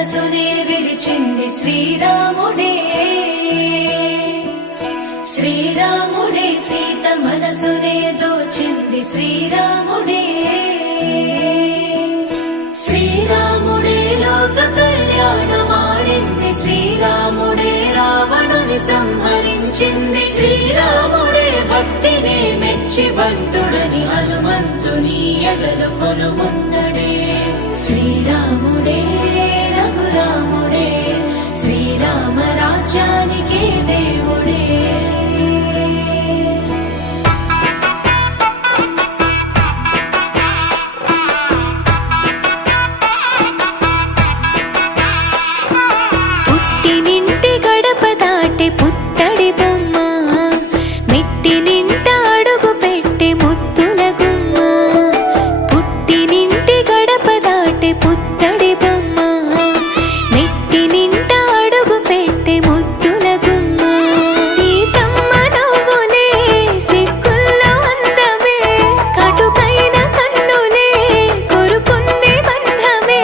మనసునే విరిచింది శ్రీరాముడే. శ్రీరాముడే సీత మనసునే దోచింది శ్రీరాముడే. శ్రీరాముడే లోక కళ్యాణమాడింది. శ్రీరాముడే రావణుని సంహరించింది. శ్రీరాముడే భక్తిని మెచ్చి బంటుడని హనుమంతుని ఎదలు కొలువున్నడే. శ్రీరాముడే రఘురాముడే శ్రీరామ రాజ్యానికే దేవుడే. పుట్టినింటి గడప దాటి పుత్తడి బొమ్మ, మెట్టినింట అడుగు పెట్టే ముద్దుల గుమ్మ. పుట్టినింటి గడప దాటి పుత్తడి బొమ్మ, మెట్టినింట అడుగు పెట్టే ముద్దుల గుమ్మ. సీతమ్మ నవ్వులే సిగ్గుల్లో అందమే, కటుకైన కన్నులే కొరుకుంది బంధమే.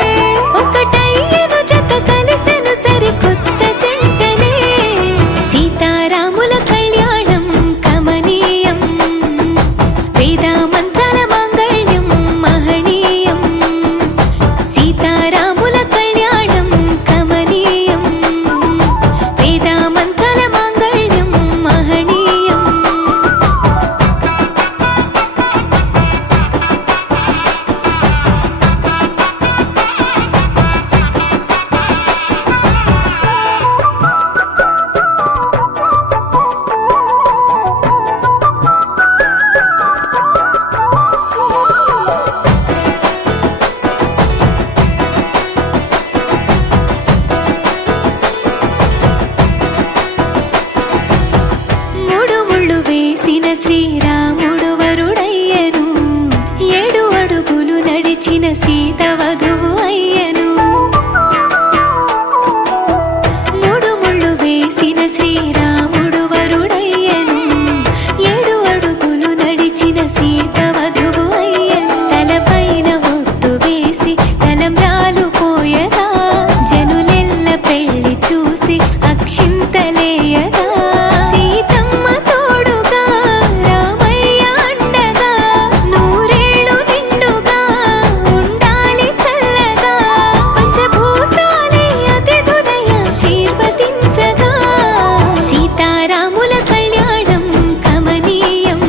ఒకటయ్యను జత కలిసెను సరికొత్త జంటనే. సీతారాముల కళ్యాణం కమనీయం, వేదమంత్రాల మాంగళ్యం మహనీయం. సీతారాముల కళ్యాణం కమనీయం, వేదమంత్రాల మాంగళ్యం మహనీయం. మూడు ముళ్ళు వేసిన శ్రీరాముడు వరుడయ్యను. 7 అడుగులు నడిచిన సీత వధువు అయ్యను. మూడు ముళ్ళు వేసిన శ్రీరాముడు వరుడయ్యను. 7 అడుగులు నడిచిన సీత వధువు అయ్యను. తలపైన ఒట్టు వేసి తలంబ్రాలు పోయగా, జనులెల్ల పెళ్లి చూసి అక్షింతలేయగా. సీతమ్మ తోడుగా రామయ్య అండగా, నూరేళ్ళు నిండుగా ఉండాలి చల్లగా. పంచభూతాలే అతిథులయ ఆశీర్వదించగా. సీతారాముల కళ్యాణం కమనీయం,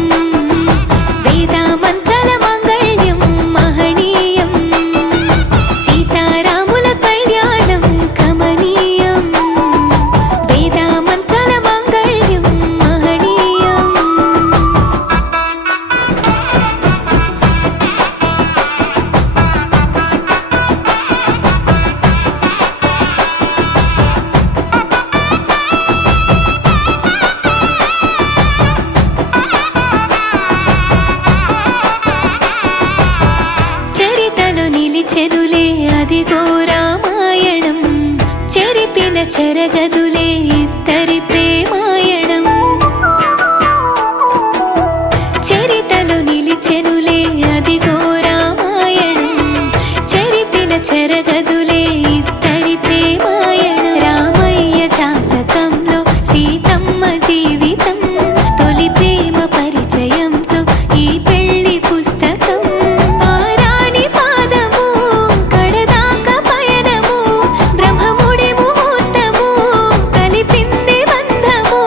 వేదమంత్రాల మాంగళ్యం మహనీయం. సీతారాముల కళ్యాణం కమనీయం, వేదమంత్రాల మాంగళ్యం మహనీయం. చరితలో నిలిచెనులే అదిగో రామాయణం, చెరిపిన చెరగదులే ఇద్దరి ప్రేమాయణం. చరితలో నిలిచెనులే అదిగో రామాయణం, చెరిపిన చెరగదులే ఇద్దరి ప్రేమాయణం. రామయ్య జాతకంలో సీతమ్మ జీవితం, తొలి ప్రేమ పరిచయంతో ఈ పెళ్లి పుస్తకం. ఆరాణి పాదము కడదాక పయనము, బ్రహ్మముడి ముహూర్తము కలిపింది బంధము.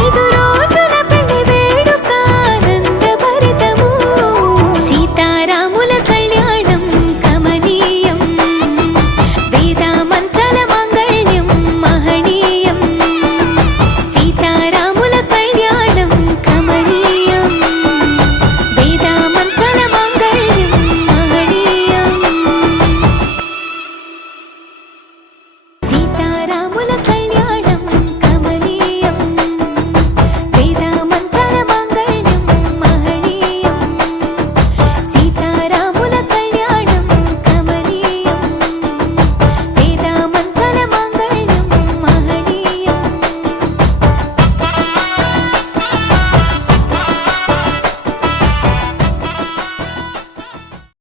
5 రోజుల పెళ్లి వేడుక ఆనందభరితము.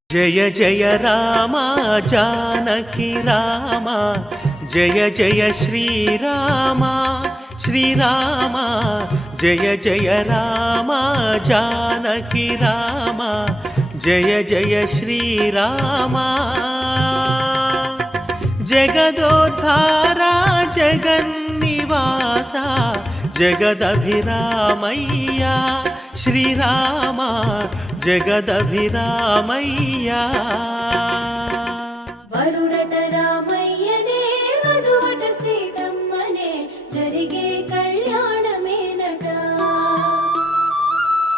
జయ జయ రామ జానకి రామ జయ జయ శ్రీరామ శ్రీరామ జయ జయ రామ జానకి రామ జయ జయ శ్రీరామ జగదోద్ధార జగన్నివాస జగదభిరామయ్యా శ్రీరామ జగదభిరామయ్యా వరుడట రామయ్యనే వధువట సీతమ్మనే జరిగే కళ్యాణమేనట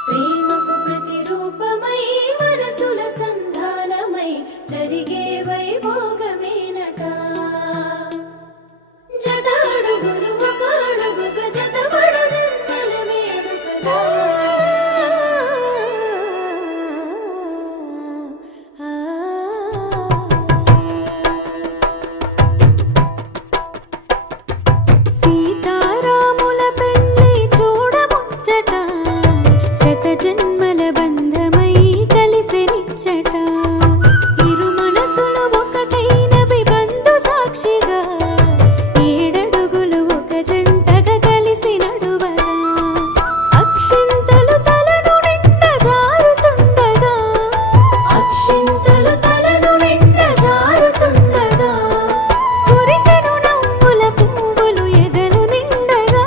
ప్రేమకు ప్రతిరూపమై మనసుల సంధానమై జరిగే వైభోగమేనట జత అడుగులు ఒక అడుగుగా జతపడు జన్మల వేడుకలా సీతారాముల పెళ్లి చూడముచ్చట శత జన్మల బంధమై కలిసెనిచ్చట ఇరు మనసులు ఒకటైనవి బంధు సాక్షిగా ఏడడుగులు ఒక జంటగా కలిసి నడువగా అక్షింతలు తలను నిండ జారుతుండగా అక్షింతలు తలను నిండ జారుతుండగా కురిసెను నవ్వుల పువ్వులు ఎదలు నిండగా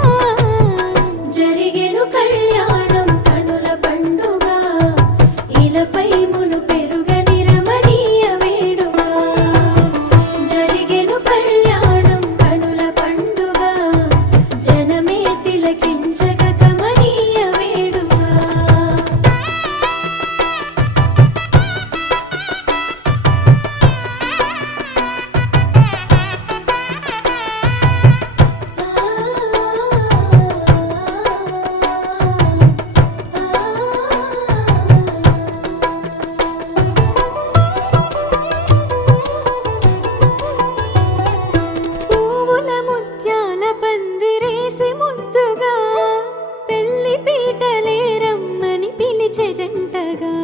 జరిగెను కళ్యాణం కనుల పండుగ ఇలపై మును పెరుగని రమణీయ వేడుక జరిగెను కళ్యాణం కనుల పండుగ జనమే తిలకించగ కమనీయ వేడుక పువ్వుల ముత్యాల పందిరేసి ముద్దుగా పెళ్లి పీటలే రమ్మని పిలిచె జంటగా